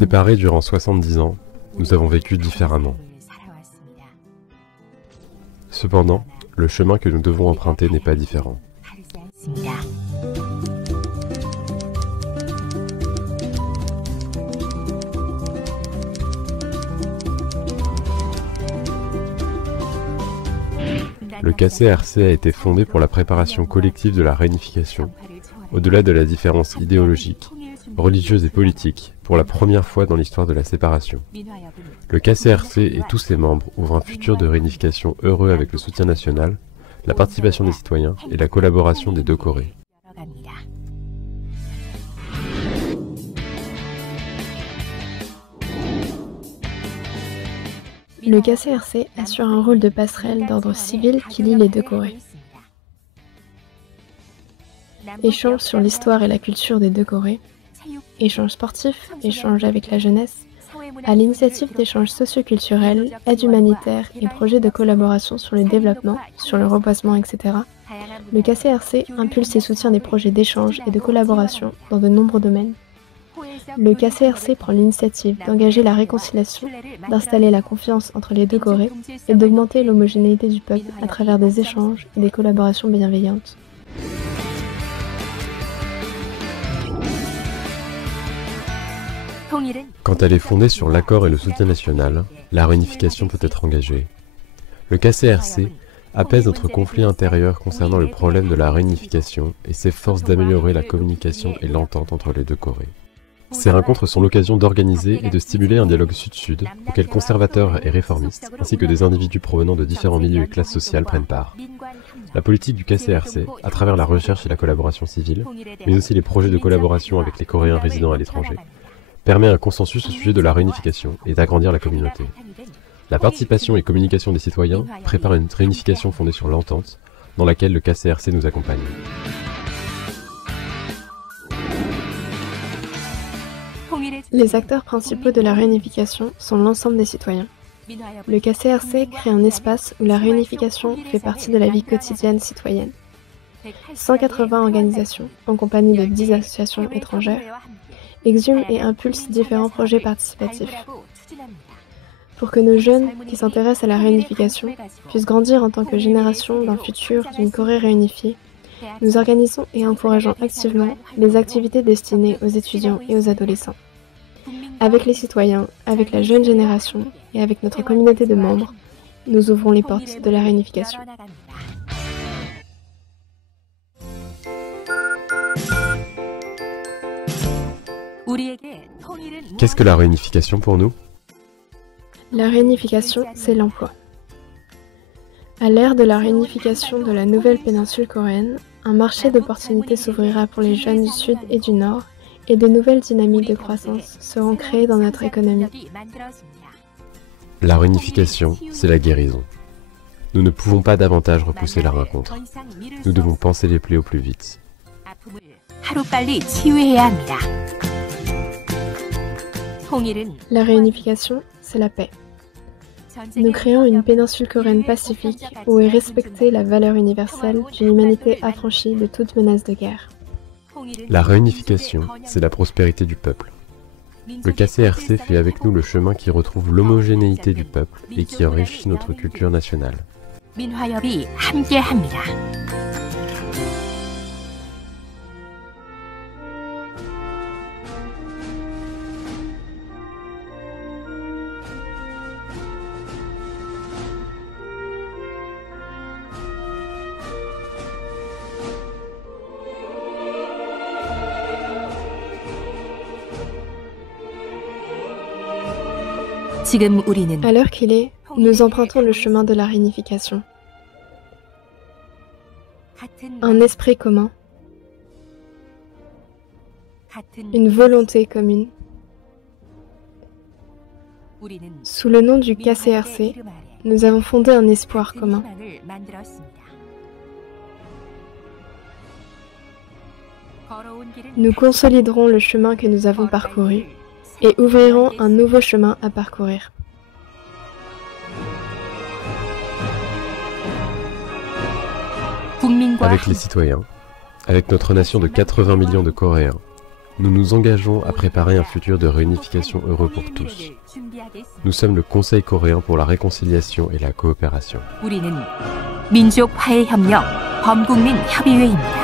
Séparés durant 70 ans, nous avons vécu différemment. Cependant, le chemin que nous devons emprunter n'est pas différent. Le KCRC a été fondé pour la préparation collective de la réunification, au-delà de la différence idéologique, religieuse et politique, pour la première fois dans l'histoire de la séparation. Le KCRC et tous ses membres ouvrent un futur de réunification heureux avec le soutien national, la participation des citoyens et la collaboration des deux Corées. Le KCRC assure un rôle de passerelle d'ordre civil qui lie les deux Corées. Échange sur l'histoire et la culture des deux Corées, échanges sportifs, échanges avec la jeunesse, à l'initiative d'échanges socioculturels, aide humanitaire et projets de collaboration sur le développement, sur le reboisement, etc. Le KCRC impulse et soutient des projets d'échange et de collaboration dans de nombreux domaines. Le KCRC prend l'initiative d'engager la réconciliation, d'installer la confiance entre les deux Corées et d'augmenter l'homogénéité du peuple à travers des échanges et des collaborations bienveillantes. Quand elle est fondée sur l'accord et le soutien national, la réunification peut être engagée. Le KCRC apaise notre conflit intérieur concernant le problème de la réunification et s'efforce d'améliorer la communication et l'entente entre les deux Corées. Ces rencontres sont l'occasion d'organiser et de stimuler un dialogue sud-sud auquel conservateurs et réformistes, ainsi que des individus provenant de différents milieux et classes sociales prennent part. La politique du KCRC, à travers la recherche et la collaboration civile, mais aussi les projets de collaboration avec les Coréens résidant à l'étranger, permet un consensus au sujet de la réunification et d'agrandir la communauté. La participation et communication des citoyens prépare une réunification fondée sur l'entente, dans laquelle le KCRC nous accompagne. Les acteurs principaux de la réunification sont l'ensemble des citoyens. Le KCRC crée un espace où la réunification fait partie de la vie quotidienne citoyenne. 180 organisations, en compagnie de 10 associations étrangères, exhument et impulsent différents projets participatifs. Pour que nos jeunes qui s'intéressent à la réunification puissent grandir en tant que génération d'un futur d'une Corée réunifiée, nous organisons et encourageons activement les activités destinées aux étudiants et aux adolescents. Avec les citoyens, avec la jeune génération et avec notre communauté de membres, nous ouvrons les portes de la réunification. Qu'est-ce que la réunification pour nous ? La réunification, c'est l'emploi. À l'ère de la réunification de la nouvelle péninsule coréenne, un marché d'opportunités s'ouvrira pour les jeunes du Sud et du Nord, et de nouvelles dynamiques de croissance seront créées dans notre économie. La réunification, c'est la guérison. Nous ne pouvons pas davantage repousser la rencontre. Nous devons panser les plaies au plus vite. La réunification, c'est la paix. Nous créons une péninsule coréenne pacifique où est respectée la valeur universelle d'une humanité affranchie de toute menace de guerre. La réunification, c'est la prospérité du peuple. Le KCRC fait avec nous le chemin qui retrouve l'homogénéité du peuple et qui enrichit notre culture nationale. À l'heure qu'il est, nous empruntons le chemin de la réunification. Un esprit commun, une volonté commune. Sous le nom du KCRC, nous avons fondé un espoir commun. Nous consoliderons le chemin que nous avons parcouru et ouvrirons un nouveau chemin à parcourir. Avec les citoyens, avec notre nation de 80 millions de Coréens, nous nous engageons à préparer un futur de réunification heureux pour tous. Nous sommes le Conseil coréen pour la réconciliation et la coopération. 우리는 민족화해협력 범국민 협의회입니다.